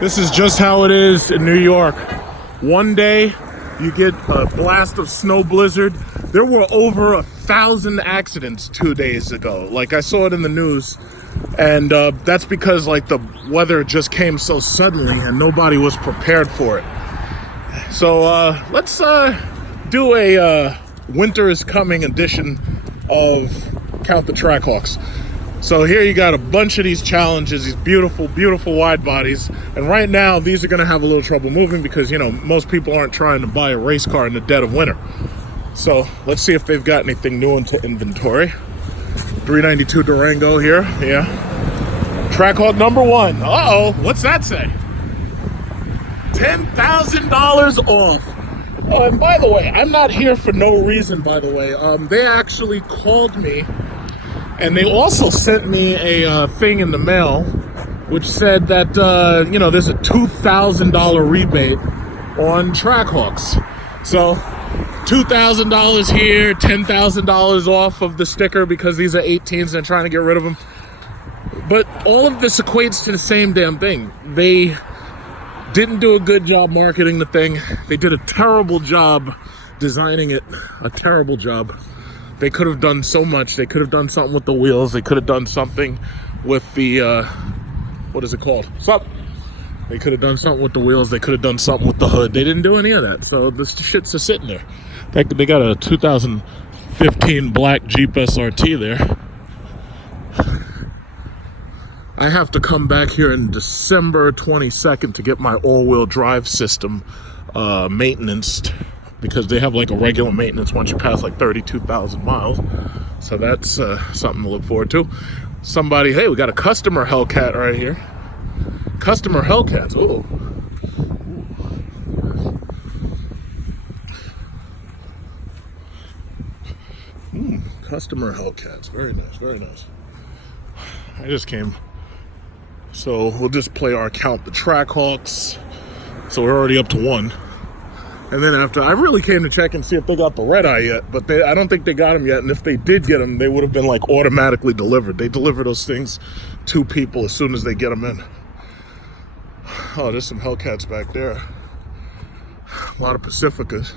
This is just how it is in New York. One day, you get a blast of snow blizzard. There were over 1,000 accidents 2 days ago. Like, I saw it in the news. And that's because, like, the weather just came so suddenly and nobody was prepared for it. So, let's do a winter is coming edition of Count the Trackhawks. So here you got a bunch of these challenges, these beautiful, beautiful wide bodies. And right now, these are going to have a little trouble moving because, you know, most people aren't trying to buy a race car in the dead of winter. So let's see if they've got anything new into inventory. 392 Durango here, yeah. Trackhawk number 1. Uh-oh, what's that say? $10,000 off. Oh, and by the way, I'm not here for no reason, by the way. They actually called me. And they also sent me a thing in the mail, which said that, you know, there's a $2,000 rebate on Trackhawks. So, $2,000 here, $10,000 off of the sticker because these are 18s and they're trying to get rid of them. But all of this equates to the same damn thing. They didn't do a good job marketing the thing. They did a terrible job designing it. A terrible job. They could have done so much. They could have done something with the wheels. They could have done something with the, what is it called? Something. They could have done something with the wheels. They could have done something with the hood. They didn't do any of that. So this shit's just sitting there. They got a 2015 black Jeep SRT there. I have to come back here in December 22nd to get my all-wheel drive system maintenance, because they have like a regular maintenance once you pass like 32,000 miles. So that's something to look forward to. Somebody, hey, we got a customer Hellcat right here. Customer Hellcats, ooh. Customer Hellcats, very nice, very nice. I just came. So we'll just play our Count the Trackhawks. So we're already up to 1. And then after, I really came to check and see if they got the red eye yet, but I don't think they got them yet. And if they did get them, they would have been like automatically delivered. They deliver those things to people as soon as they get them in. Oh, there's some Hellcats back there. A lot of Pacificas.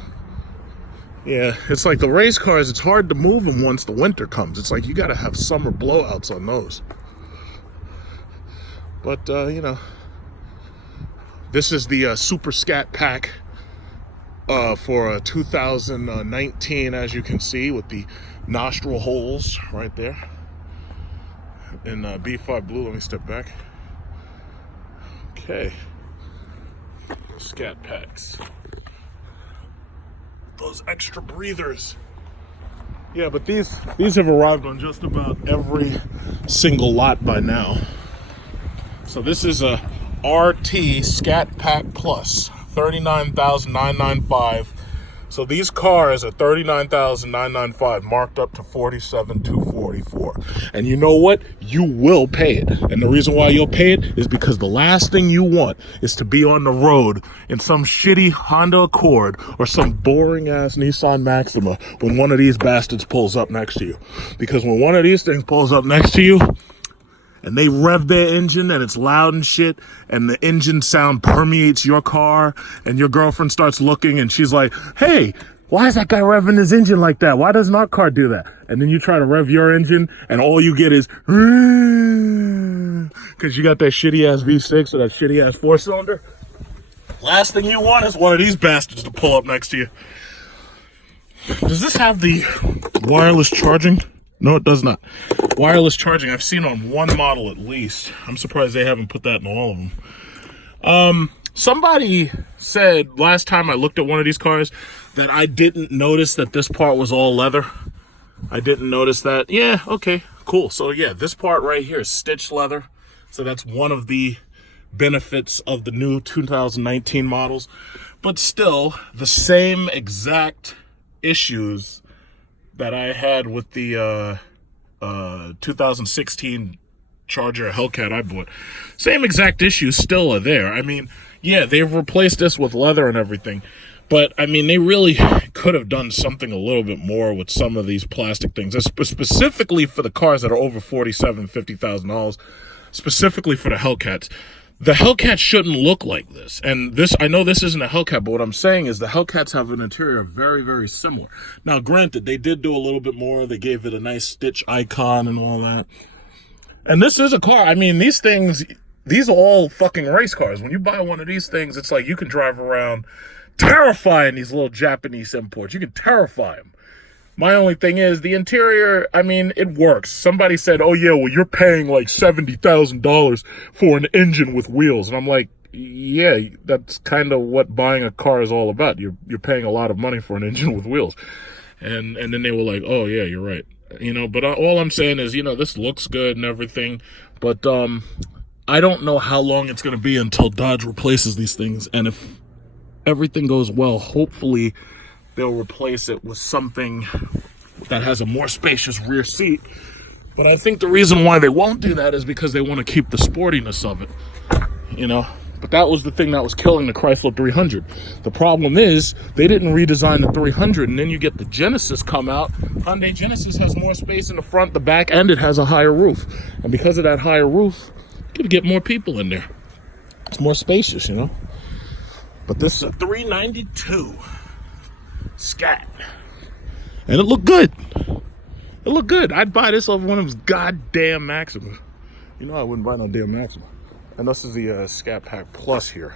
Yeah, it's like the race cars, it's hard to move them once the winter comes. It's like you got to have summer blowouts on those. But, you know, this is the Super Scat Pack. For 2019, as you can see, with the nostril holes right there in B5 blue. Let me step back. Okay, Scat Packs, those extra breathers. Yeah, but these have arrived on just about every single lot by now. So this is a RT Scat Pack Plus. $39,995. So these cars are $39,995, marked up to $47,244. And you know what? You will pay it. And the reason why you'll pay it is because the last thing you want is to be on the road in some shitty Honda Accord or some boring ass Nissan Maxima when one of these bastards pulls up next to you. Because when one of these things pulls up next to you, and they rev their engine and it's loud and shit, and the engine sound permeates your car, and your girlfriend starts looking and she's like, hey, why is that guy revving his engine like that? Why doesn't our car do that? And then you try to rev your engine and all you get is, because you got that shitty ass V6 or that shitty ass 4-cylinder. Last thing you want is one of these bastards to pull up next to you. Does this have the wireless charging? No, it does not. Wireless charging, I've seen on one model at least. I'm surprised they haven't put that in all of them. Somebody said last time I looked at one of these cars that I didn't notice that this part was all leather. I didn't notice that. Yeah, okay, cool. So yeah, this part right here is stitched leather. So that's one of the benefits of the new 2019 models. But still, the same exact issues that I had with the 2016 Charger Hellcat I bought. Same exact issues still are there. I mean, yeah, they've replaced this with leather and everything, but I mean, they really could have done something a little bit more with some of these plastic things, specifically for the cars that are over $47,000, $50,000, specifically for the Hellcats. the Hellcat shouldn't look like this. And this, I know this isn't a Hellcat, but what I'm saying is the Hellcats have an interior very, very similar. Now, granted, they did do a little bit more. They gave it a nice stitch icon and all that. And this is a car. I mean, these things, these are all fucking race cars. When you buy one of these things, it's like you can drive around terrifying these little Japanese imports. You can terrify them. My only thing is the interior, I mean, it works. Somebody said, oh yeah, well, you're paying like $70,000 for an engine with wheels. And I'm like, yeah, that's kind of what buying a car is all about. You're paying a lot of money for an engine with wheels. And then they were like, oh yeah, you're right. You know, but all I'm saying is, you know, this looks good and everything. But I don't know how long it's going to be until Dodge replaces these things. And if everything goes well, hopefully they'll replace it with something that has a more spacious rear seat. But I think the reason why they won't do that is because they want to keep the sportiness of it, you know. But that was the thing that was killing the Chrysler 300. The problem is they didn't redesign the 300, and then you get the Genesis come out. Hyundai Genesis has more space in the front, the back, and it has a higher roof. And because of that higher roof, you can get more people in there. It's more spacious, you know. But this is a 392 Scat, and it looked good. It looked good. I'd buy this over one of those goddamn Maximas. You know I wouldn't buy no damn Maxima. And this is the Scat Pack Plus here.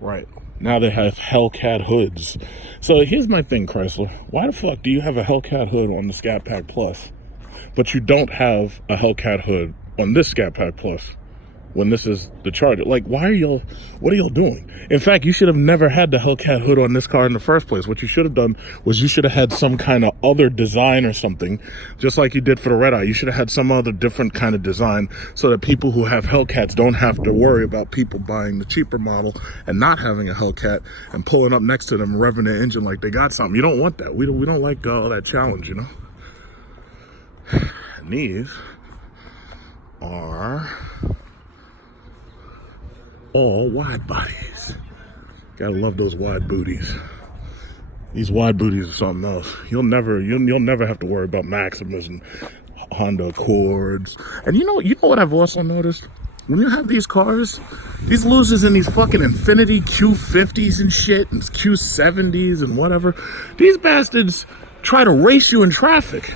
Right. Now they have Hellcat hoods. So here's my thing, Chrysler. Why the fuck do you have a Hellcat hood on the Scat Pack Plus, but you don't have a Hellcat hood on this Scat Pack Plus when this is the Charger? Like, why are y'all, what are y'all doing? In fact, you should have never had the Hellcat hood on this car in the first place. What you should have done was you should have had some kind of other design or something, just like you did for the Red Eye. You should have had some other different kind of design so that people who have Hellcats don't have to worry about people buying the cheaper model and not having a Hellcat and pulling up next to them, revving their engine like they got something. You don't want that. We don't like all that challenge, you know? And these are all wide bodies. Gotta love those wide booties. These wide booties are something else. You'll never have to worry about Maximas and Honda Accords. And you know what I've also noticed? When you have these cars, these losers in these fucking Infiniti Q50s and shit, and Q70s and whatever, these bastards try to race you in traffic,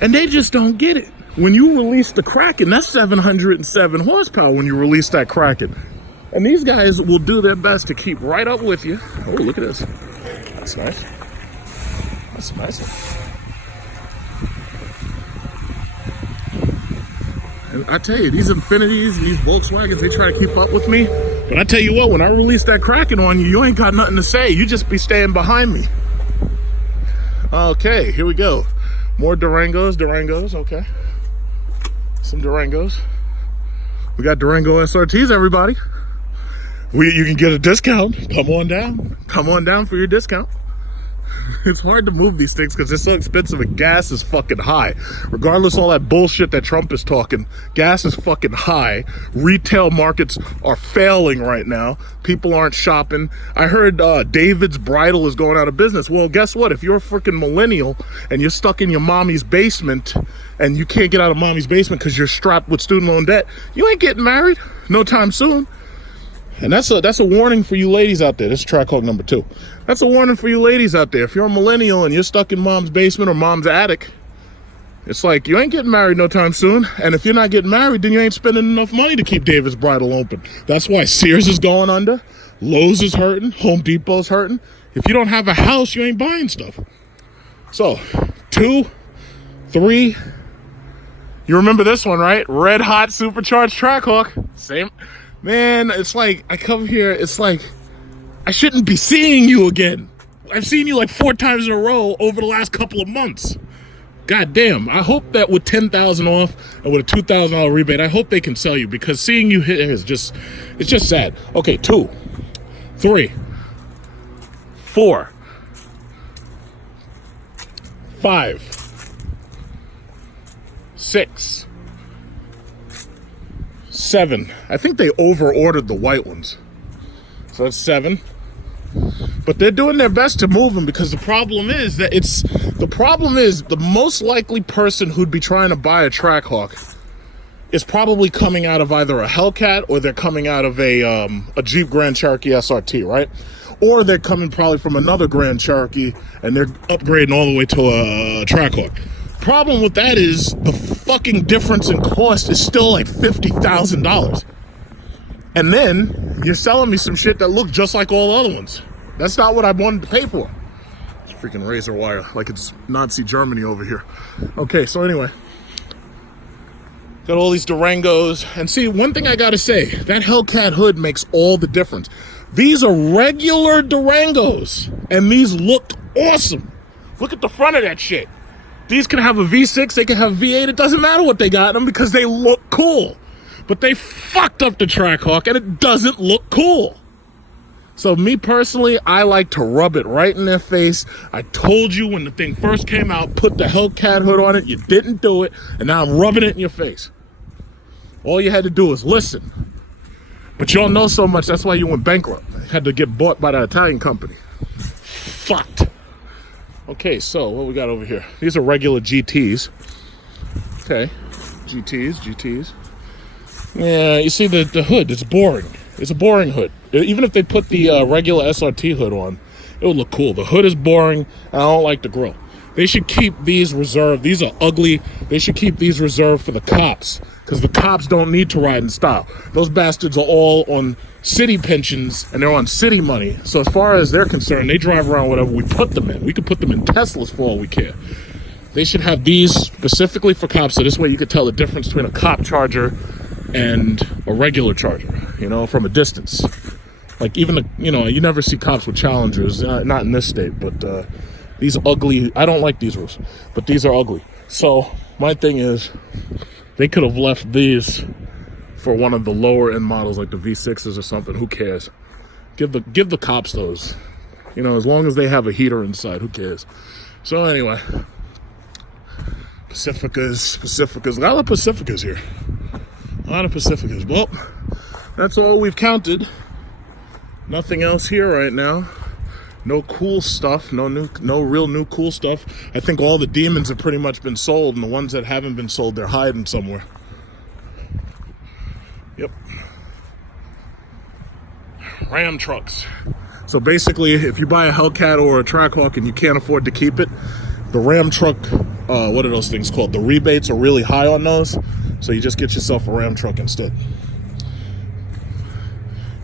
and they just don't get it. When you release the Kraken, that's 707 horsepower when you release that Kraken. And these guys will do their best to keep right up with you. Oh, look at this. That's nice. That's a nice one. And I tell you, these Infinitis and these Volkswagens, they try to keep up with me. But I tell you what, when I release that Kraken on you, you ain't got nothing to say. You just be staying behind me. Okay, here we go. More Durangos, okay. Some Durangos. We got Durango SRTs, everybody. You can get a discount. Come on down. Come on down for your discount. It's hard to move these things because they're so expensive and gas is fucking high. Regardless of all that bullshit that Trump is talking, gas is fucking high. Retail markets are failing right now. People aren't shopping. I heard David's Bridal is going out of business. Well, guess what? If you're a freaking millennial and you're stuck in your mommy's basement and you can't get out of mommy's basement because you're strapped with student loan debt, you ain't getting married no time soon. And that's a warning for you ladies out there. This is Trackhawk number 2. That's a warning for you ladies out there. If you're a millennial and you're stuck in mom's basement or mom's attic, it's like you ain't getting married no time soon. And if you're not getting married, then you ain't spending enough money to keep David's Bridal open. That's why Sears is going under, Lowe's is hurting, Home Depot's hurting. If you don't have a house, you ain't buying stuff. So, 2, 3. You remember this one, right? Red hot supercharged Trackhawk. Same. Man, it's like, I come here, it's like, I shouldn't be seeing you again. I've seen you like 4 times in a row over the last couple of months. God damn. I hope that with 10,000 off and with a $2,000 rebate, I hope they can sell you, because seeing you here is just, it's just sad. Okay, 2, 3, 4, 5, 6, 7. I think they over-ordered the white ones. So that's 7. But they're doing their best to move them, because the problem is the most likely person who'd be trying to buy a Trackhawk is probably coming out of either a Hellcat or they're coming out of a Jeep Grand Cherokee SRT, right? Or they're coming probably from another Grand Cherokee and they're upgrading all the way to a Trackhawk. Problem with that is the fucking difference in cost is still like $50,000. And then you're selling me some shit that look just like all the other ones. That's not what I wanted to pay for. It's freaking razor wire, like it's Nazi Germany over here. Okay, so anyway, got all these Durangos. And see, one thing I gotta say, that Hellcat hood makes all the difference. These are regular Durangos, and these look awesome. Look at the front of that shit. These can have a V6, they can have a V8, it doesn't matter what they got in them because they look cool. But they fucked up the Trackhawk and it doesn't look cool. So me personally, I like to rub it right in their face. I told you when the thing first came out, put the Hellcat hood on it, you didn't do it, and now I'm rubbing it in your face. All you had to do was listen. But y'all know so much, that's why you went bankrupt. You had to get bought by that Italian company. Fucked. Okay, so what we got over here? These are regular GTs. Okay, GTs. Yeah, you see the hood, it's boring. It's a boring hood. Even if they put the regular SRT hood on, it would look cool. The hood is boring, and I don't like the grill. They should keep these reserved. These are ugly. They should keep these reserved for the cops, because the cops don't need to ride in style. Those bastards are all on city pensions, and they're on city money. So as far as they're concerned, they drive around whatever we put them in. We could put them in Teslas for all we care. They should have these specifically for cops, so this way you could tell the difference between a cop Charger and a regular Charger, you know, from a distance. Like even, you never see cops with Challengers, not in this state, but these ugly, I don't like these roofs, but these are ugly. So my thing is, they could have left these for one of the lower end models, like the V6s or something. Who cares? Give the cops those. As long as they have a heater inside, who cares? So anyway, Pacificas. A lot of Pacificas here. Well, that's all we've counted. Nothing else here right now. No cool stuff. No real new cool stuff. I think all the demons have pretty much been sold, and the ones that haven't been sold, they're hiding somewhere. Yep. Ram trucks. So basically, if you buy a Hellcat or a Trackhawk and you can't afford to keep it, the Ram truck, what are those things called? The rebates are really high on those, so you just get yourself a Ram truck instead.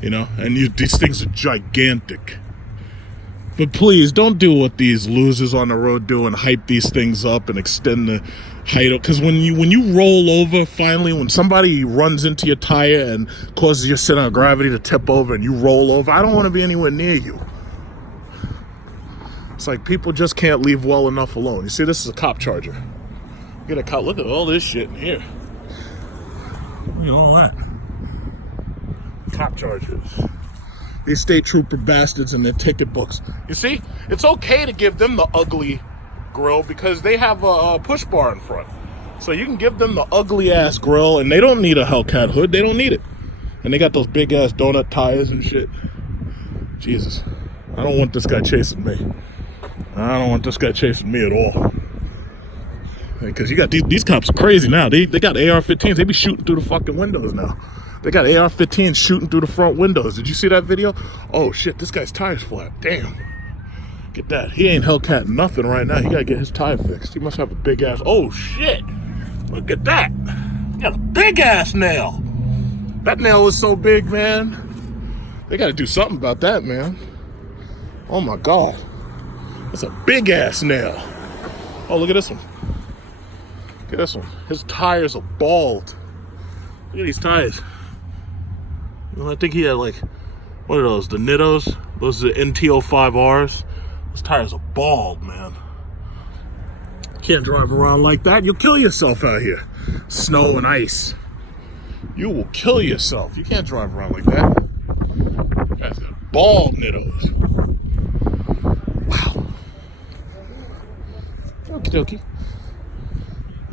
And these things are gigantic. But please, don't do what these losers on the road do and hype these things up and extend the height up. Because when you roll over, finally, when somebody runs into your tire and causes your center of gravity to tip over and you roll over, I don't want to be anywhere near you. It's like people just can't leave well enough alone. You see, this is a cop Charger. Look at all this shit in here. Look at all that. Cop Chargers. These state trooper bastards and their ticket books. You see, it's okay to give them the ugly grill because they have a push bar in front. So you can give them the ugly ass grill and they don't need a Hellcat hood. They don't need it. And they got those big ass donut tires and shit. Jesus. I don't want this guy chasing me. I don't want this guy chasing me at all. Because you got these cops are crazy now. They got AR-15s. They be shooting through the fucking windows now. They got AR-15s shooting through the front windows. Did you see that video? Oh shit, this guy's tire's flat. Damn. Get that. He ain't Hellcat nothing right now. He gotta get his tire fixed. He must have a big ass. Oh shit. Look at that. He got a big ass nail. That nail is so big, man. They gotta do something about that, man. Oh my God. That's a big ass nail. Oh, look at this one. Look at this one. His tires are bald. Look at these tires. I think he had what are those? The Nittos? Those are the NT05Rs. Those tires are bald, man. Can't drive around like that. You'll kill yourself out here. Snow and ice. You will kill yourself. You can't drive around like that. Guys got bald Nittos. Wow. Okie dokie.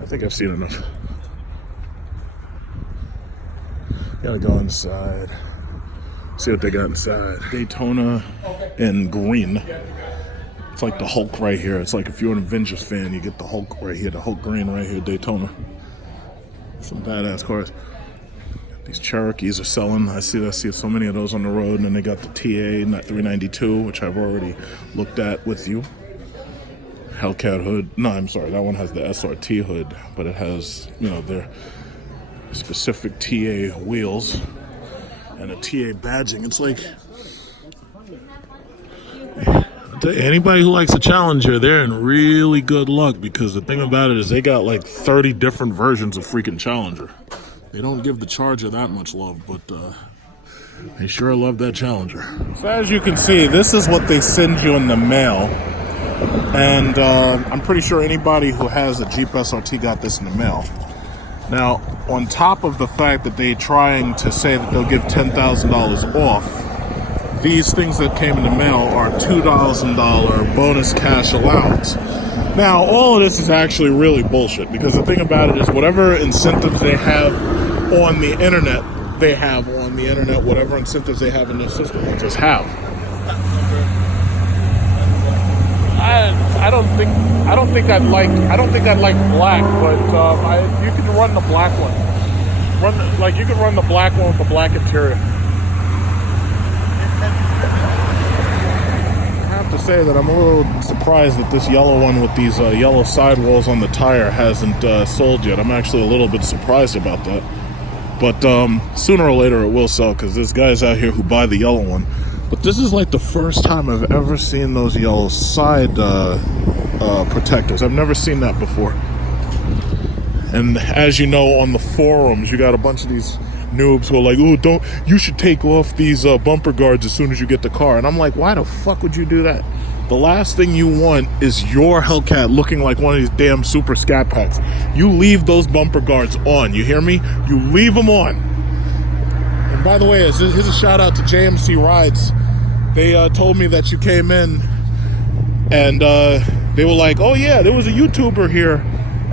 I think I've seen enough. Gotta go inside. See what they got inside. Daytona in green. It's like the Hulk right here. It's like if you're an Avengers fan, you get the Hulk right here. The Hulk green right here, Daytona. Some badass cars. These Cherokees are selling. I see so many of those on the road, and then they got the TA and that 392, which I've already looked at with you. Hellcat hood. No, I'm sorry, that one has the SRT hood, but it has, you know, their specific TA wheels and a TA badging. It's like, anybody who likes a Challenger, they're in really good luck, because the thing about it is they got like 30 different versions of freaking Challenger. They don't give the Charger that much love, but they sure love that Challenger. So as you can see, this is what they send you in the mail. And I'm pretty sure anybody who has a Jeep SRT got this in the mail. Now, on top of the fact that they're trying to say that they'll give $10,000 off, these things that came in the mail are $2,000 bonus cash allowance. Now, all of this is actually really bullshit, because the thing about it is whatever incentives they have on the internet, they have on the internet. Whatever incentives they have in their system, they just have. I don't think I'd like black, but you can run the black one. You can run the black one with the black interior. I have to say that I'm a little surprised that this yellow one with these yellow sidewalls on the tire hasn't sold yet. I'm actually a little bit surprised about that. But sooner or later it will sell, because there's guys out here who buy the yellow one. But this is like the first time I've ever seen those yellow side protectors. I've never seen that before. And as you know, on the forums, you got a bunch of these noobs who are like, "Oh, you should take off these bumper guards as soon as you get the car." And I'm like, why the fuck would you do that? The last thing you want is your Hellcat looking like one of these damn super scat packs. You leave those bumper guards on, you hear me? You leave them on. And by the way, here's a shout out to JMC Rides. They told me that you came in and they were like, "Oh yeah, there was a YouTuber here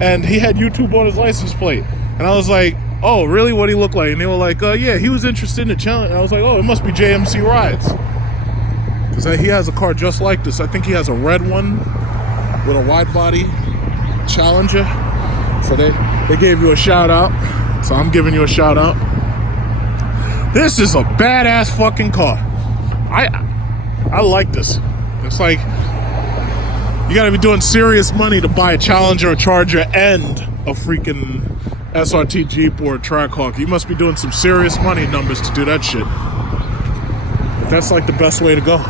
and he had YouTube on his license plate." And I was like, "Oh really, what'd he look like?" And they were like, "Yeah, he was interested in the challenge." And I was like, "Oh, it must be JMC Rides." Because he has a car just like this. I think he has a red one with a wide body Challenger. So they gave you a shout out. So I'm giving you a shout out. This is a badass fucking car. I like this. It's like, you gotta be doing serious money to buy a Challenger, a Charger, and a freaking SRT Jeep or a Trackhawk. You must be doing some serious money numbers to do that shit. But that's like the best way to go.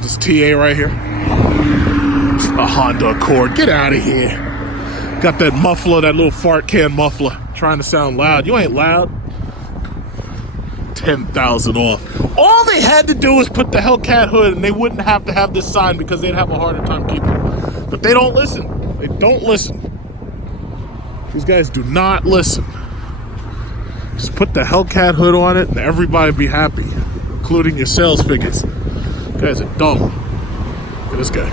This TA right here. A Honda Accord. Get out of here. Got that muffler, that little fart can muffler. Trying to sound loud. You ain't loud. 10,000 off. All they had to do was put the Hellcat hood, and they wouldn't have to have this sign, because they'd have a harder time keeping it. But they don't listen. They don't listen. These guys do not listen. Just put the Hellcat hood on it, and everybody be happy, including your sales figures. You guys are dumb. Look at this guy.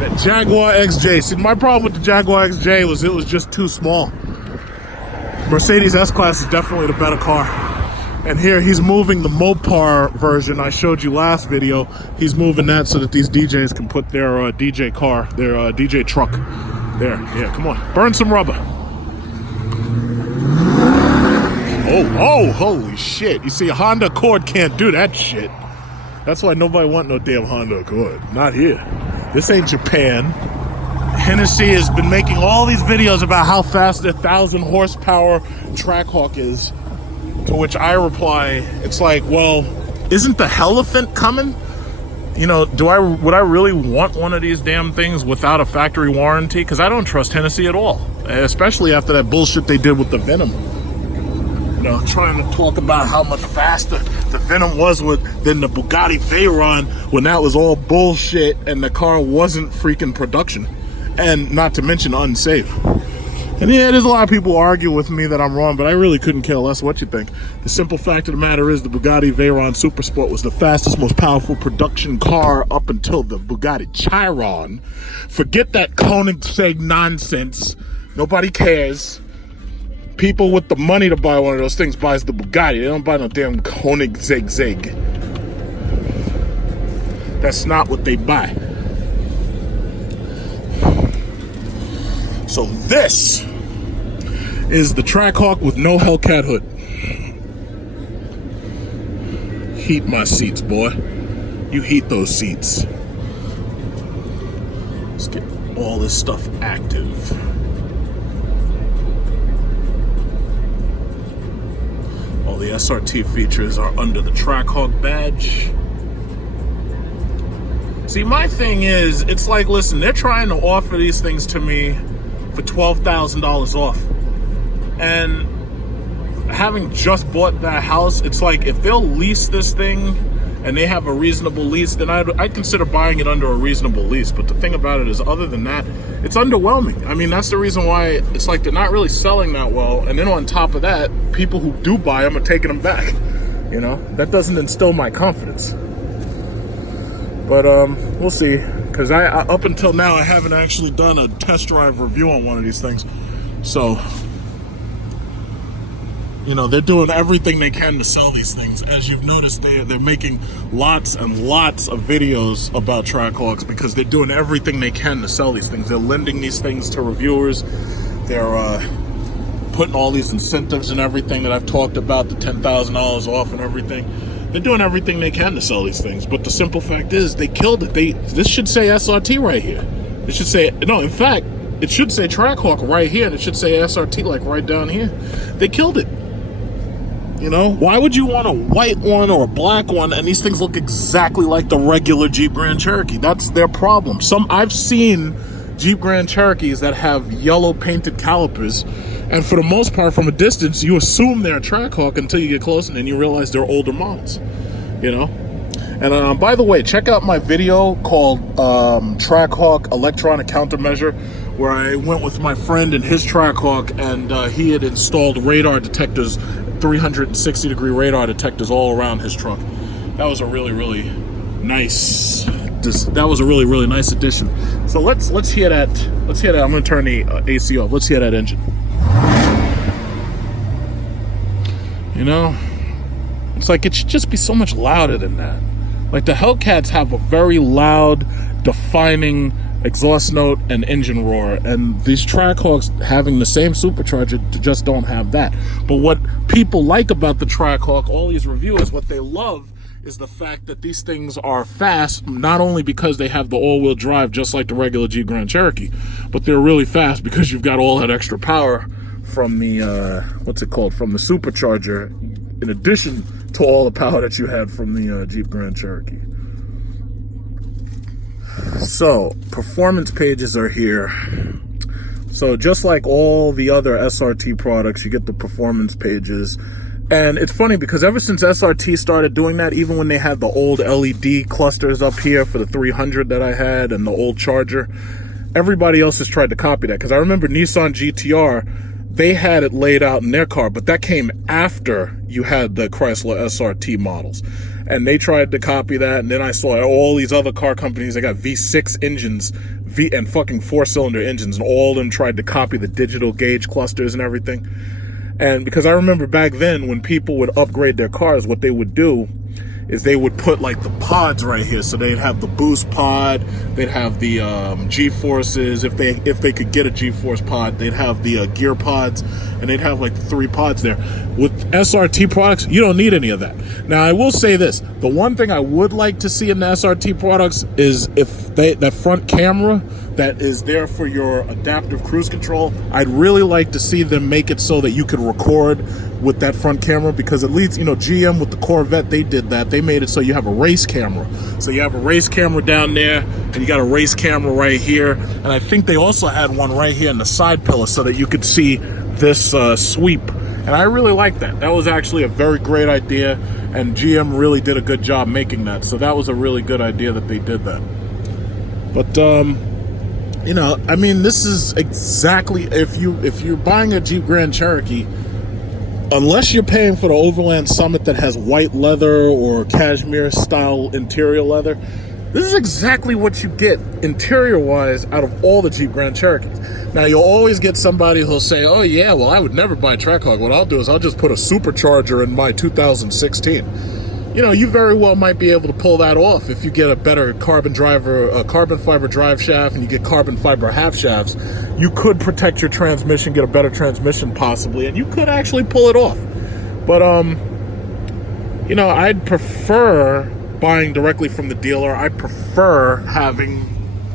That Jaguar XJ. See, my problem with the Jaguar XJ was it was just too small. Mercedes S-Class is definitely the better car. And here he's moving the Mopar version I showed you last video. He's moving that so that these DJs can put their DJ car, their DJ truck there. Yeah, come on. Burn some rubber. Oh, holy shit. You see, a Honda Accord can't do that shit. That's why nobody want no damn Honda Accord. Not here. This ain't Japan. Hennessy has been making all these videos about how fast the 1,000 horsepower Trackhawk is. To which I reply, it's like, well, isn't the Hellefant coming? You know, would I really want one of these damn things without a factory warranty? Because I don't trust Hennessy at all. Especially after that bullshit they did with the Venom. You know, trying to talk about how much faster the Venom was than the Bugatti Veyron, when that was all bullshit and the car wasn't freaking production. And not to mention unsafe. And yeah, there's a lot of people who argue with me that I'm wrong, but I really couldn't care less what you think. The simple fact of the matter is the Bugatti Veyron Supersport was the fastest, most powerful production car up until the Bugatti Chiron. Forget that Koenigsegg nonsense. Nobody cares. People with the money to buy one of those things buys the Bugatti. They don't buy no damn Koenigsegg. That's not what they buy. So this is the Trackhawk with no Hellcat hood. Heat my seats, boy. You heat those seats. Let's get all this stuff active. All the SRT features are under the Trackhawk badge. See, my thing is, it's like, listen, they're trying to offer these things to me for $12,000 off. And having just bought that house, it's like, if they'll lease this thing and they have a reasonable lease, then I'd consider buying it under a reasonable lease. But the thing about it is, other than that, it's underwhelming. I mean, that's the reason why it's like they're not really selling that well. And then on top of that, people who do buy them are taking them back. You know, that doesn't instill my confidence. But we'll see. Because I up until now, I haven't actually done a test drive review on one of these things. So, you know, they're doing everything they can to sell these things. As you've noticed, they're making lots and lots of videos about Trackhawks because they're doing everything they can to sell these things. They're lending these things to reviewers. They're putting all these incentives and everything that I've talked about, the $10,000 off and everything. They're doing everything they can to sell these things. But the simple fact is, they killed it. This should say SRT right here. It should say, no, in fact, it should say Trackhawk right here, and it should say SRT like right down here. They killed it. You know, why would you want a white one or a black one and these things look exactly like the regular Jeep Grand Cherokee? That's their problem. I've seen Jeep Grand Cherokees that have yellow painted calipers, and for the most part, from a distance, you assume they're a Trackhawk until you get close and then you realize they're older models, you know? And by the way, check out my video called Trackhawk Electronic Countermeasure, where I went with my friend and his Trackhawk, and he had installed radar detectors, 360-degree radar detectors all around his truck. That was a really, really nice. That was a really, really nice addition. So let's hear that. Let's hear that. I'm going to turn the AC off. Let's hear that engine. You know, it's like it should just be so much louder than that. Like the Hellcats have a very loud, defining exhaust note and engine roar, and these Trackhawks having the same supercharger just don't have that. But what people like about the Trackhawk, all these reviewers, what they love is the fact that these things are fast, not only because they have the all-wheel drive just like the regular Jeep Grand Cherokee, but they're really fast because you've got all that extra power from the from the supercharger, in addition to all the power that you had from the Jeep Grand Cherokee. So, performance pages are here. So just like all the other SRT products, you get the performance pages. And it's funny because ever since SRT started doing that, even when they had the old LED clusters up here for the 300 that I had and the old Charger, everybody else has tried to copy that. Because I remember Nissan GTR, they had it laid out in their car, but that came after you had the Chrysler SRT models. And they tried to copy that, and then I saw all these other car companies that got V6 engines, and fucking 4-cylinder engines, and all of them tried to copy the digital gauge clusters and everything. And because I remember back then, when people would upgrade their cars, what they would do is they would put like the pods right here. So they'd have the boost pod, they'd have the G-forces. If they could get a G-force pod, they'd have the gear pods, and they'd have like the 3 pods there. With SRT products, you don't need any of that. Now, I will say this. The one thing I would like to see in the SRT products is if that front camera that is there for your adaptive cruise control, I'd really like to see them make it so that you could record with that front camera, because at least, you know, GM with the Corvette, they did that. They made it so you have a race camera. So you have a race camera down there, and you got a race camera right here. And I think they also had one right here in the side pillar so that you could see this sweep. And I really like that. That was actually a very great idea, and GM really did a good job making that. So that was a really good idea that they did that. But, you know, I mean, this is exactly, if you're buying a Jeep Grand Cherokee, unless you're paying for the Overland Summit that has white leather or cashmere style interior leather, this is exactly what you get interior wise out of all the Jeep Grand Cherokees. Now, you'll always get somebody who'll say, oh yeah, well, I would never buy a Trackhawk. What I'll do is I'll just put a supercharger in my 2016. you know, you very well might be able to pull that off if you get a better carbon fiber drive shaft, and you get carbon fiber half shafts. You could protect your transmission, get a better transmission possibly, and you could actually pull it off. But you know, I'd prefer buying directly from the dealer. I prefer having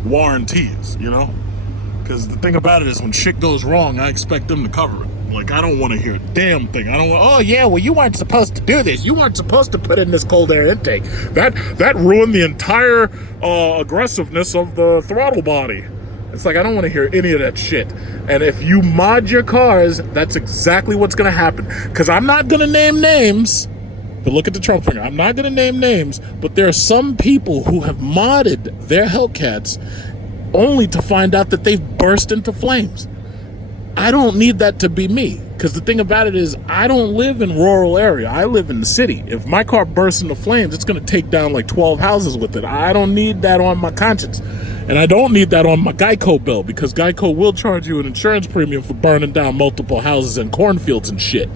warranties, you know, because the thing about it is when shit goes wrong, I expect them to cover it. Like, I don't want to hear a damn thing. I don't want, oh yeah, well, you weren't supposed to do this. You weren't supposed to put in this cold air intake. That ruined the entire aggressiveness of the throttle body. It's like, I don't want to hear any of that shit. And if you mod your cars, that's exactly what's going to happen. Because I'm not going to name names, but look at the Trump finger. I'm not going to name names, but there are some people who have modded their Hellcats only to find out that they've burst into flames. I don't need that to be me, because the thing about it is I don't live in rural area. I live in the city. If my car bursts into flames, it's going to take down like 12 houses with it. I don't need that on my conscience. And I don't need that on my Geico bill, because Geico will charge you an insurance premium for burning down multiple houses and cornfields and shit.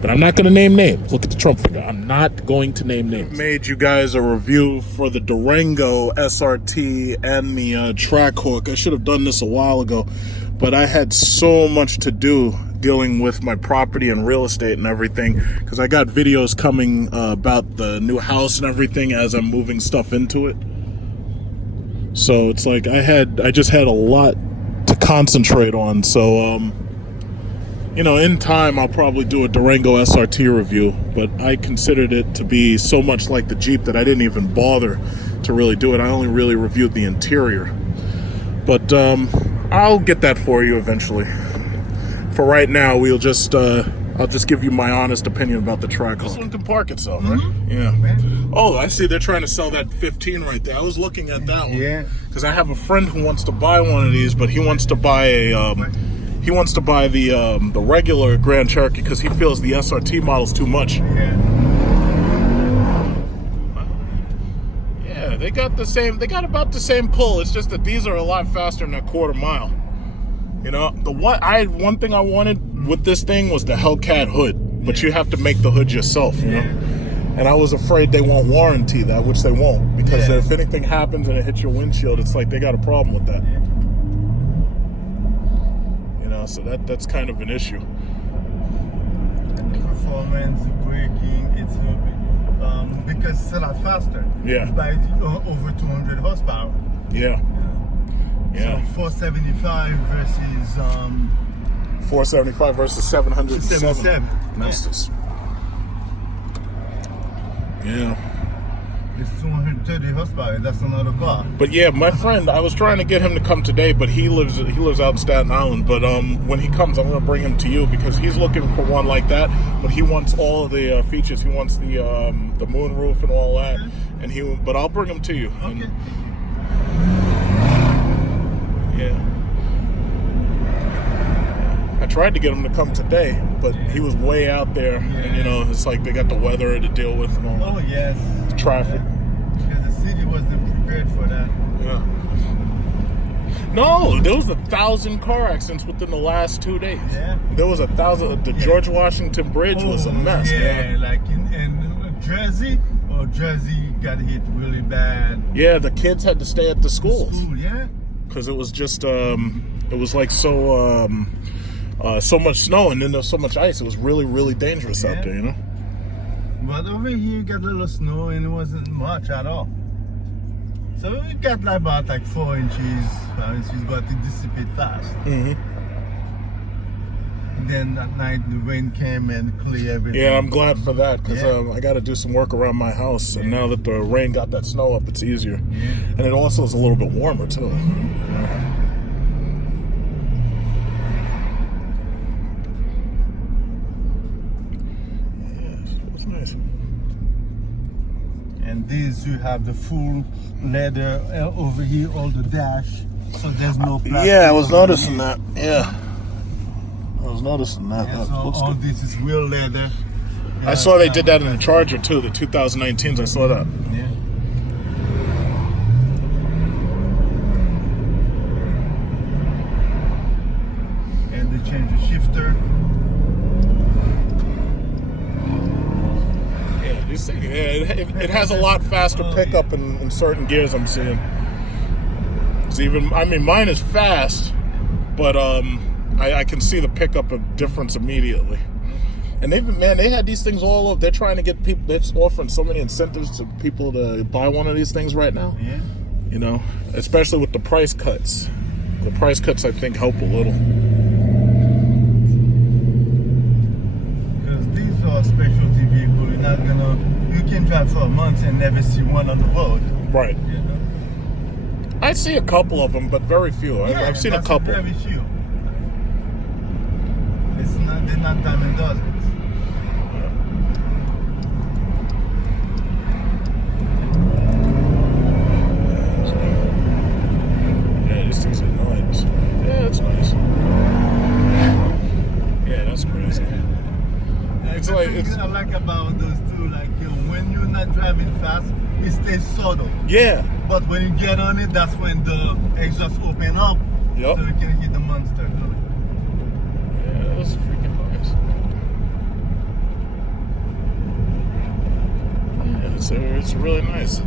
But I'm not going to name names. Look at the Trump finger. I'm not going to name names. I made you guys a review for the Durango SRT and the Trackhawk. I should have done this a while ago, but I had so much to do dealing with my property and real estate and everything, because I got videos coming about the new house and everything as I'm moving stuff into it. So it's like I just had a lot to concentrate on. So you know, in time I'll probably do a Durango SRT review, but I considered it to be so much like the Jeep that I didn't even bother to really do it. I only really reviewed the interior. But I'll get that for you eventually. For right now, we'll just I'll just give you my honest opinion about the Trackhawk. This one can park itself, right? Yeah. Oh, I see they're trying to sell that 15 right there. I was looking at that one. Yeah. Because I have a friend who wants to buy one of these, but he wants to buy a the regular Grand Cherokee because he feels the SRT model's too much. Yeah. Yeah, they got about the same pull. It's just that these are a lot faster than a quarter mile. You know, one thing I wanted with this thing was the Hellcat hood, but you have to make the hood yourself, you know? And I was afraid they won't warranty that, which they won't, because if anything happens and it hits your windshield, it's like they got a problem with that. You know, so that's kind of an issue. Performance, braking, it's because it's a lot faster. Yeah. It's by over 200 horsepower. Yeah. Yeah. So 475 versus 475 versus 777. That's yeah. It's 230 horsepower. That's another car. But yeah, my friend, I was trying to get him to come today, but he lives out in Staten Island. But when he comes, I'm going to bring him to you because he's looking for one like that. But he wants all of the features. He wants the moon roof and all that. And but I'll bring him to you. Okay. Yeah. I tried to get him to come today, but he was way out there, and you know, it's like they got the weather to deal with and all. Oh yes. The traffic. Because the city wasn't prepared for that. Yeah. No, there was 1,000 car accidents within the last 2 days. Yeah. There was 1,000. The George Washington Bridge was a mess. Yeah, man. like in Jersey. Oh, Jersey got hit really bad. Yeah, the kids had to stay at the schools. Yeah. Because it was just it was like so much snow, and then there was so much ice. It was really, really dangerous out there, you know. But over here, you got a little snow, and it wasn't much at all. So we got about 4 inches, 5 inches, but it dissipated fast. Mm-hmm. Then at night, the rain came and cleared everything. Yeah, I'm glad for that, because I got to do some work around my house, and now that the rain got that snow up, it's easier. Yeah. And it also is a little bit warmer, too. Mm-hmm. Nice. And these you have the full leather over here, all the dash, so there's no plastic. Yeah, I was noticing that. Yeah, I was noticing that. Yeah, so all this is real leather. I saw they did that in the Charger too, the 2019s. I saw that. Yeah. And they changed the shifter. You see, it has a lot faster pickup in certain gears. I'm seeing. It's even, I mean, mine is fast, but I can see the pickup of difference immediately. And they had these things all over. They're trying to get people. They're offering so many incentives to people to buy one of these things right now. Yeah. You know, especially with the price cuts. The price cuts, I think, help a little. Because these are specialty vehicles. You're not gonna. You can drive for a month and never see one on the road. Right. You know? I see a couple of them, but very few. Yeah, I've seen a couple. Very few. It's not. They're not dime and dozens. Yeah, these things are nice. Yeah, that's nice. Yeah, that's crazy. It's like thing I like about those two, like when you're not driving fast, it stays subtle. Yeah. But when you get on it, that's when the exhaust open up. Yep. So you can hit the monster. Yeah, that's freaking nice. Yeah, it's really nice.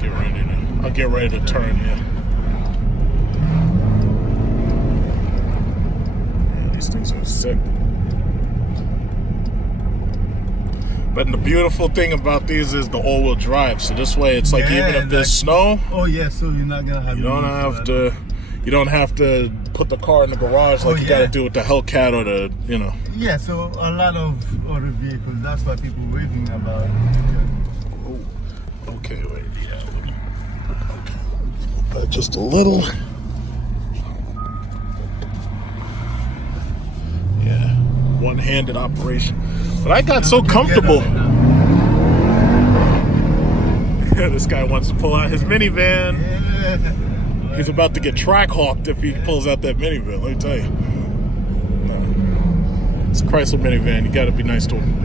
Yeah, I'll get ready to turn here. Yeah, these things are sick. But the beautiful thing about these is the all-wheel drive. So this way, it's like even if there's snow, oh yeah, so you're not gonna have. You don't have to put the car in the garage like you got to do with the Hellcat or the, you know. Yeah, so a lot of other vehicles. That's what people are raving about. Oh, okay, wait, yeah. Just a little. Yeah, one-handed operation. But I got so comfortable. This guy wants to pull out his minivan. Yeah. He's about to get Trackhawked if he pulls out that minivan, let me tell you. No. It's a Chrysler minivan. You got to be nice to him.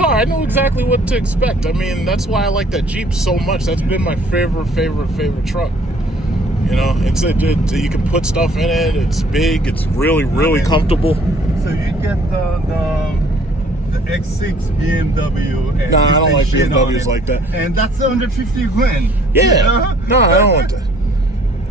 I know exactly what to expect. I mean, that's why I like that Jeep so much. That's been my favorite truck. You know, you can put stuff in it. It's big. It's really comfortable. So you get the X6 BMW. Nah, I don't like BMWs like that. And that's 150 grand. Yeah. No, I don't want that.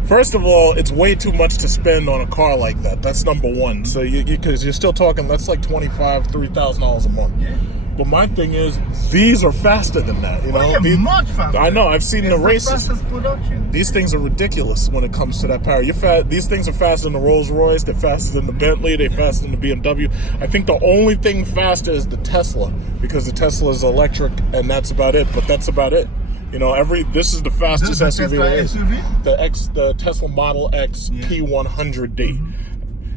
First of all, it's way too much to spend on a car like that. That's number one. So because you're still talking, that's like $3,000 a month. Yeah. But my thing is, these are faster than that. You know, much faster. I know. I've seen the races. Fastest production. These things are ridiculous when it comes to that power. These things are faster than the Rolls Royce. They're faster than the Bentley. They're faster than the BMW. I think the only thing faster is the Tesla, because the Tesla is electric, and that's about it. But that's about it. You know, this is the fastest SUV there is. The Tesla Model X P100D. Mm-hmm.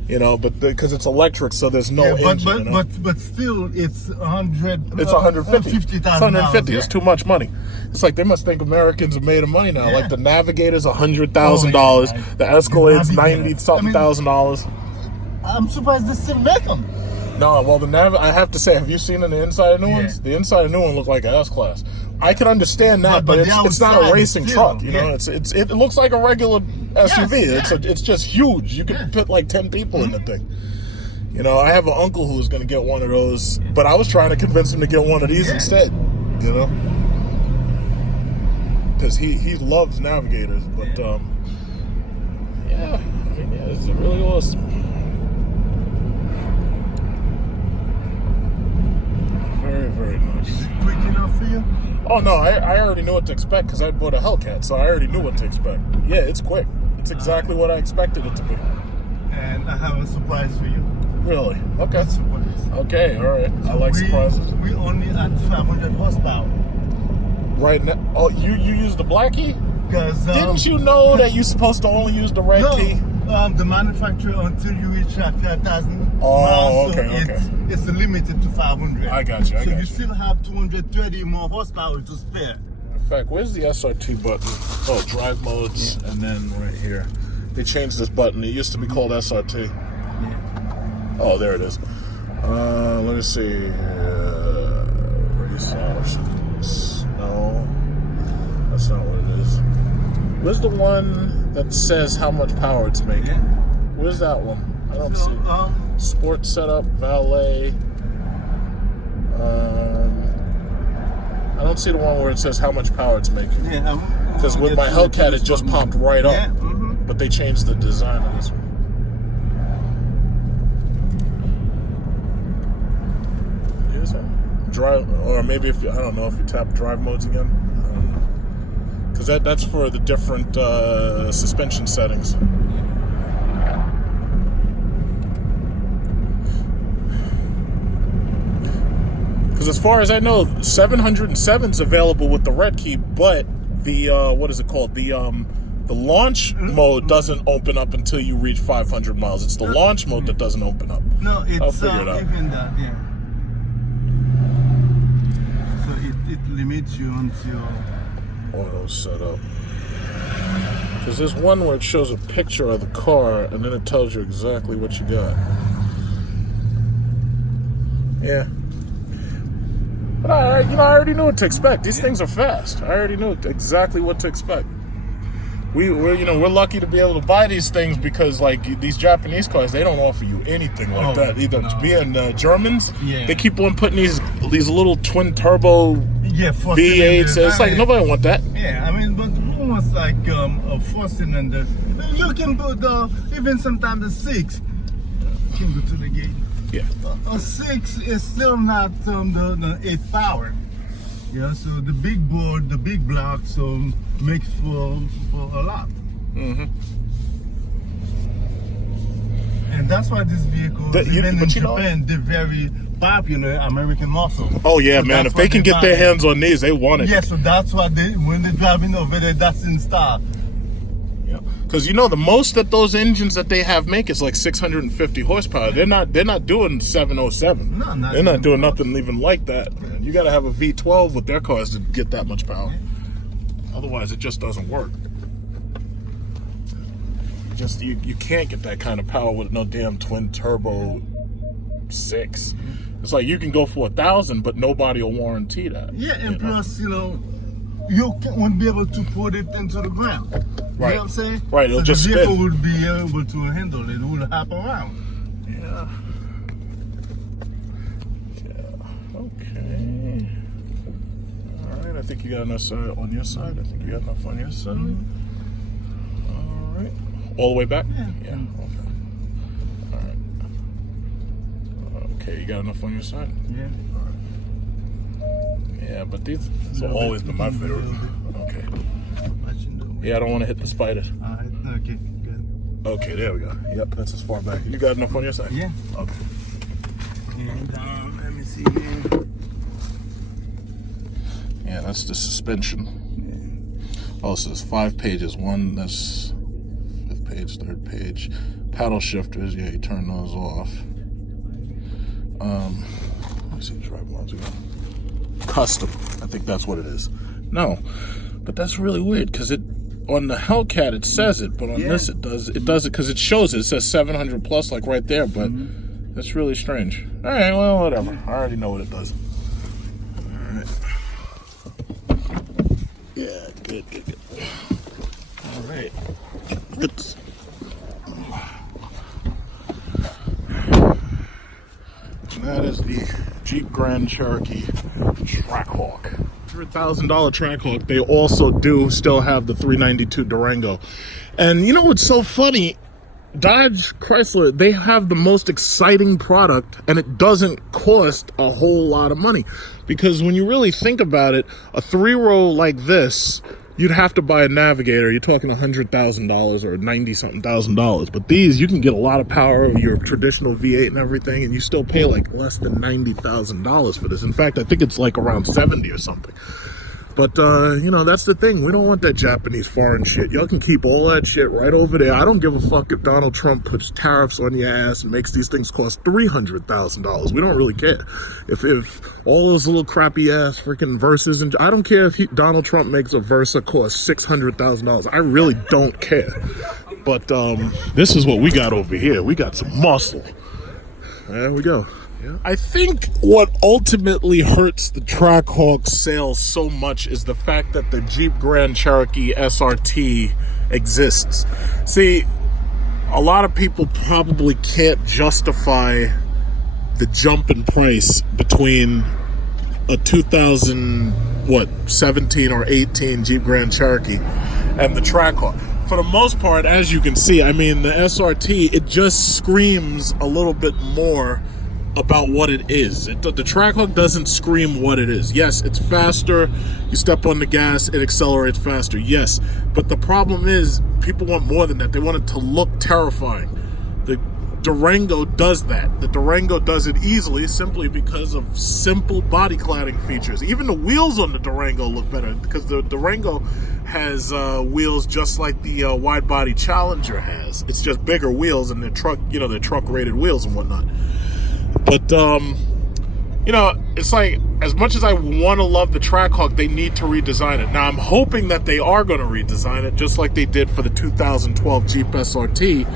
You know, but because it's electric, so there's no engine. You know? But still, it's 100. It's 150. It's 150. Yeah. It's too much money. It's like they must think Americans are made of money now. Yeah. Like the Navigator's $100,000. Yeah. The Escalade's $90-something thousand. I'm surprised they still make them. No, well, I have to say, have you seen the inside of new ones? The inside of new one look like an S-Class. I can understand that, but it's not a racing truck. You know, it looks like a regular SUV. Yes, It's just huge. You can fit like 10 people in the thing. You know, I have an uncle who's going to get one of those, but I was trying to convince him to get one of these instead. You know, because he loves Navigators. But it's really awesome. Very nice. Is it quick enough for you? Oh no, I already knew what to expect because I bought a Hellcat, so I already knew what to expect. Yeah, it's quick. It's exactly what I expected it to be. And I have a surprise for you. Really? Okay. Surprise. Okay, all right. I like surprises. We only at 500 horsepower. Right now. Oh, you use the black key? Because didn't you know that you're supposed to only use the red key? The manufacturer, until you reach 5,000 Oh, So okay. it's limited to 500. I got you. So you still have 230 more horsepower to spare. In fact, where's the SRT button? Oh, drive modes, and then right here. They changed this button. It used to be called SRT. Yeah. Oh, there it is. Let me see. Race options. No, that's not what it is. Where's the one that says how much power it's making? Yeah. Where's that one? I don't see. Sport setup, valet. I don't see the one where it says how much power it's making. Yeah. Because with my Hellcat, it just popped right up. Yeah. Mm-hmm. But they changed the design of this one. Here's that. Drive, or maybe if you, I don't know if you tap drive modes again. I don't know. Because that's for the different suspension settings. Because as far as I know, 707 is available with the red key, but the what is it called? The launch mode doesn't open up until you reach 500 miles. It's the launch mode that doesn't open up. No, it's I'll figure it out. even that, yeah. So it limits you until Auto setup. Because there's one where it shows a picture of the car and then it tells you exactly what you got. Yeah. But I already knew what to expect. These things are fast. I already knew exactly what to expect. We're lucky to be able to buy these things because like these Japanese cars, they don't offer you anything like that. Either being Germans, they keep on putting these little twin turbo V8s. It's like nobody want that. Yeah, I mean, but who wants like a 4-cylinder? You can put even sometimes a 6. You can go to the gate. Yeah. A 6 is still not the 8 power. Yeah, so the big board, the big block, so makes for a lot. Mm-hmm. And that's why this vehicle, even in Japan, they're very popular American muscle. Oh yeah, so man! If they can get their hands on these, they want it. Yeah, so that's why when they're driving over there, that's in style. Because the most that those engines that they have make is like 650 horsepower. They're not doing 707. No, they're not doing nothing even like that. Man. You got to have a V12 with their cars to get that much power. Otherwise, it just doesn't work. You can't get that kind of power with no damn twin turbo 6. It's like you can go for 1,000, but nobody will warranty that. Yeah, and plus, you won't be able to put it into the ground. Right. You know what I'm saying? Right, it'll just the spin. vehicle would be able to handle it. It will hop around. Yeah. Okay. All right, I think you got enough on your side. I think you got enough on your side. All right. All the way back? Yeah. Okay. All right. Okay, you got enough on your side? Yeah. All right. Yeah, but these have always been my favorite. Okay. Yeah, I don't want to hit the spiders. Okay, good. Okay, there we go. Yep, that's as far back. You got enough on your side? Yeah. Okay. And let me see here. Yeah, that's the suspension. Oh, so there's 5 pages. One, that's 5th page, 3rd page. Paddle shifters, yeah, you turn those off. Let's see, drive modes again. Custom, I think that's what it is. No, but that's really weird because on the Hellcat it says it, but on this it does it because it shows it. It says 700 plus, like right there, but that's really strange. All right, well, whatever. I already know what it does. All right. Yeah, good. All right. And that is the Jeep Grand Cherokee Trackhawk. $100,000 Trackhawk. They also do still have the 392 Durango. And you know what's so funny? Dodge, Chrysler, they have the most exciting product, and it doesn't cost a whole lot of money. Because when you really think about it, a 3-row like this, you'd have to buy a Navigator. You're talking $100,000 or 90-something thousand dollars. But these, you can get a lot of power of your traditional V8 and everything, and you still pay like less than $90,000 for this. In fact, I think it's like around 70 or something. But, you know, that's the thing. We don't want that Japanese foreign shit. Y'all can keep all that shit right over there. I don't give a fuck if Donald Trump puts tariffs on your ass and makes these things cost $300,000. We don't really care. If all those little crappy ass freaking Versas, and I don't care if Donald Trump makes a Versa cost $600,000. I really don't care. But this is what we got over here. We got some muscle. There we go. Yeah. I think what ultimately hurts the Trackhawks sales so much is the fact that the Jeep Grand Cherokee SRT exists. See, a lot of people probably can't justify the jump in price between a 2017 or 18 Jeep Grand Cherokee and the Trackhawk. For the most part, as you can see, I mean, the SRT, it just screams a little bit more about what it is. The Trackhawk doesn't scream what it is. Yes, it's faster. You step on the gas, it accelerates faster. Yes, but the problem is people want more than that. They want it to look terrifying. The Durango does that. The Durango does it easily simply because of simple body cladding features. Even the wheels on the Durango look better because the Durango has wheels just like the wide body Challenger has. It's just bigger wheels and they're truck rated wheels and whatnot. But, you know, it's like, as much as I want to love the Trackhawk, they need to redesign it. Now, I'm hoping that they are going to redesign it, just like they did for the 2012 Jeep SRT.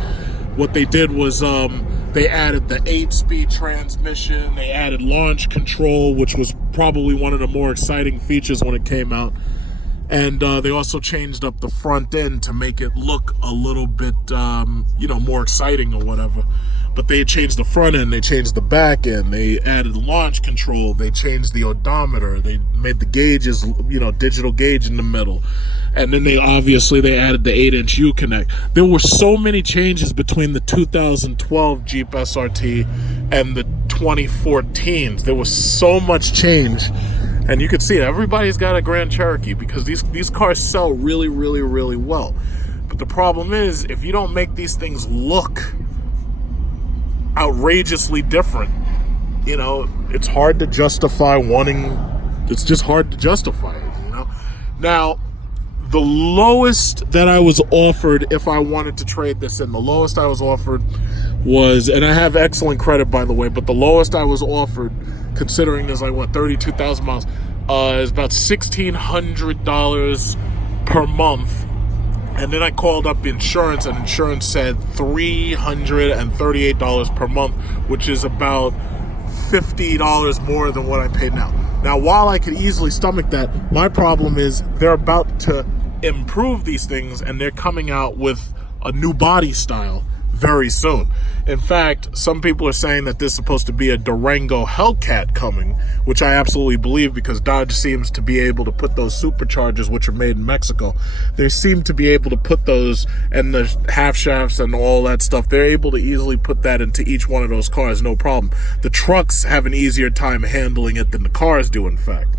What they did was they added the 8-speed transmission. They added launch control, which was probably one of the more exciting features when it came out. And they also changed up the front end to make it look a little bit, you know, more exciting or whatever. But they changed the front end, they changed the back end, they added launch control, they changed the odometer, they made the gauges, you know, digital gauge in the middle. And then they added the 8-inch U-Connect. There were so many changes between the 2012 Jeep SRT and the 2014s. There was so much change. And you can see it. Everybody's got a Grand Cherokee because these cars sell really, really, really well. But the problem is, if you don't make these things look outrageously different, you know, it's hard to justify it's just hard to justify it, you know? Now, the lowest that I was offered, if I wanted to trade this in, the lowest I was offered was, and I have excellent credit, by the way, but the lowest I was offered, considering there's like, 32,000 miles, is about $1,600 per month. And then I called up insurance, and insurance said $338 per month, which is about $50 more than what I pay now. Now, while I could easily stomach that, my problem is they're about to improve these things, and they're coming out with a new body style very soon. In fact, some people are saying that there's supposed to be a Durango Hellcat coming, which I absolutely believe because Dodge seems to be able to put those superchargers, which are made in Mexico. They seem to be able to put those, and the half shafts and all that stuff, they're able to easily put that into each one of those cars, no problem. The trucks have an easier time handling it than the cars do, in fact.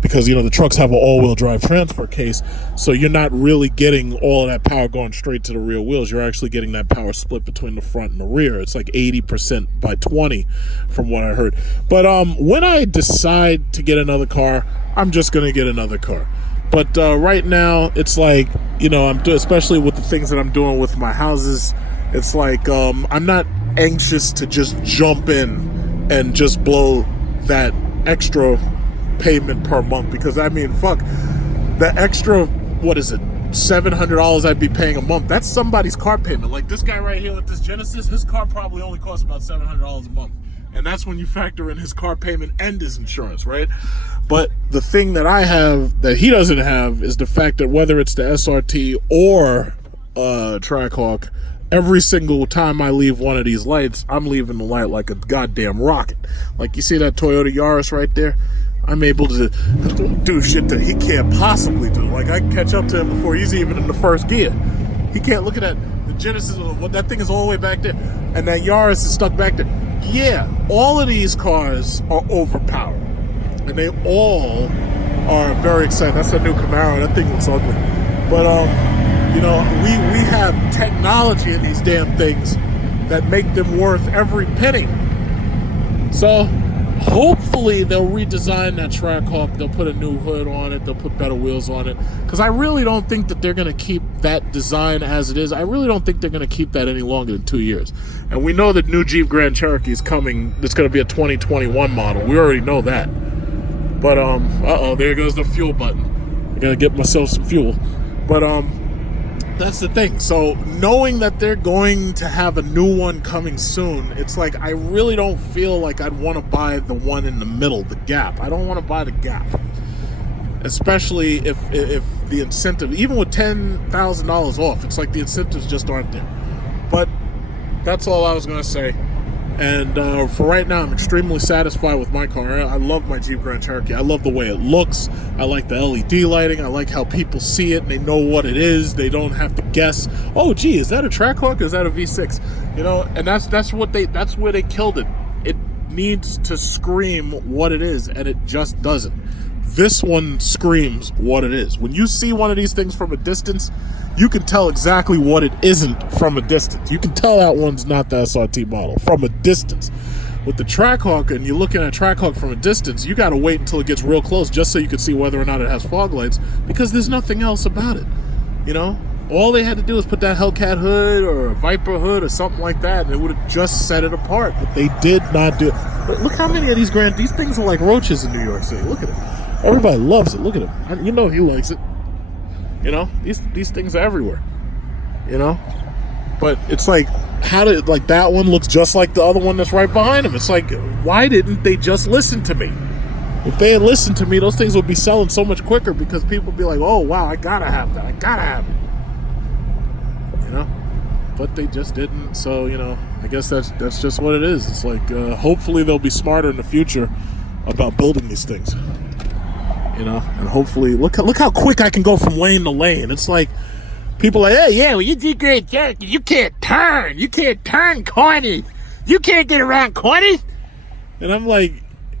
Because, you know, the trucks have an all-wheel drive transfer case, so you're not really getting all of that power going straight to the rear wheels. You're actually getting that power split between the front and the rear. It's like 80% by 20 from what I heard. But when I decide to get another car, I'm just going to get another car. But right now, it's like, you know, especially with the things that I'm doing with my houses, it's like I'm not anxious to just jump in and just blow that extra payment per month, because I mean, fuck, the extra, what is it, $700 I'd be paying a month, that's somebody's car payment. Like this guy right here with this Genesis, his car probably only costs about $700 a month, and that's when you factor in his car payment and his insurance, right? But the thing that I have that he doesn't have is the fact that whether it's the SRT or Trackhawk, every single time I leave one of these lights, I'm leaving the light like a goddamn rocket. Like you see that Toyota Yaris right there? I'm able to do shit that he can't possibly do. Like, I can catch up to him before he's even in the first gear. He can't look at that. The Genesis, that thing is all the way back there. And that Yaris is stuck back there. Yeah, all of these cars are overpowered. And they all are very exciting. That's a new Camaro. That thing looks ugly. But, you know, we have technology in these damn things that make them worth every penny. So, hopefully they'll redesign that Trackhawk. They'll put a new hood on it. They'll put better wheels on it. Because I really don't think that they're going to keep that design as it is. I really don't think they're going to keep that any longer than 2 years. And we know that new Jeep Grand Cherokee is coming. It's going to be a 2021 model. We already know that. But, uh-oh, there goes the fuel button. I got to get myself some fuel. But, that's the thing. So knowing that they're going to have a new one coming soon, it's like I really don't feel like I'd want to buy the one in the middle, the Gap. I don't want to buy the Gap, especially if the incentive, even with $10,000 off, it's like the incentives just aren't there. But that's all I was going to say. And for right now, I'm extremely satisfied with my car. I love my Jeep Grand Cherokee. I love the way it looks. I like the LED lighting. I like how people see it and they know what it is. They don't have to guess, oh, gee, is that a Trackhawk or is that a V6? You know, and that's where they killed it. It needs to scream what it is, and it just doesn't. This one screams what it is. When you see one of these things from a distance, you can tell exactly what it isn't from a distance. You can tell that one's not the SRT model from a distance. With the Trackhawk, and you're looking at a Trackhawk from a distance, you got to wait until it gets real close just so you can see whether or not it has fog lights, because there's nothing else about it. You know, all they had to do was put that Hellcat hood or a Viper hood or something like that, and it would have just set it apart. But they did not do it. But look how many of these things are like roaches in New York City. Look at it. Everybody loves it. Look at him. You know he likes it. You know, these things are everywhere. You know, but it's like, how did, like, that one looks just like the other one that's right behind him. It's like, why didn't they just listen to me? If they had listened to me, those things would be selling so much quicker, because people would be like, oh wow, I gotta have that. I gotta have it. You know, but they just didn't. So, you know, I guess that's just what it is. It's like, hopefully they'll be smarter in the future about building these things. You know, and hopefully, look how quick I can go from lane to lane. It's like, people are like, hey, yeah, well, you do great, Cherokee. You can't turn corners. You can't get around corners. And I'm like,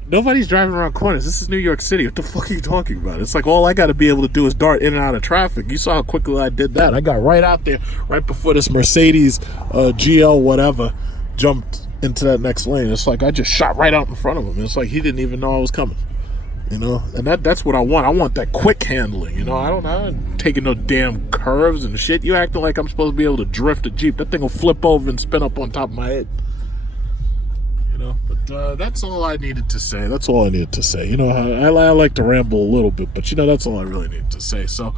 nobody's driving around corners. This is New York City. What the fuck are you talking about? It's like, all I got to be able to do is dart in and out of traffic. You saw how quickly I did that. I got right out there, right before this Mercedes GL whatever jumped into that next lane. It's like I just shot right out in front of him. It's like he didn't even know I was coming. You know, and that's what I want. I want that quick handling. You know, I'm taking no damn curves and shit. You acting like I'm supposed to be able to drift a Jeep. That thing will flip over and spin up on top of my head. You know, but that's all I needed to say. That's all I needed to say. You know, I like to ramble a little bit, but you know, that's all I really needed to say. So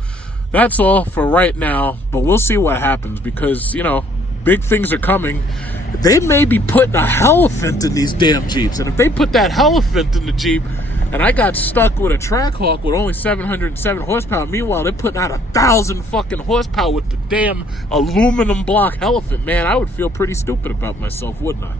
that's all for right now, but we'll see what happens, because, you know, big things are coming. They may be putting a elephant in these damn Jeeps, and if they put that elephant in the Jeep, and I got stuck with a Trackhawk with only 707 horsepower. Meanwhile, they're putting out 1,000 fucking horsepower with the damn aluminum block elephant. Man, I would feel pretty stupid about myself, wouldn't I?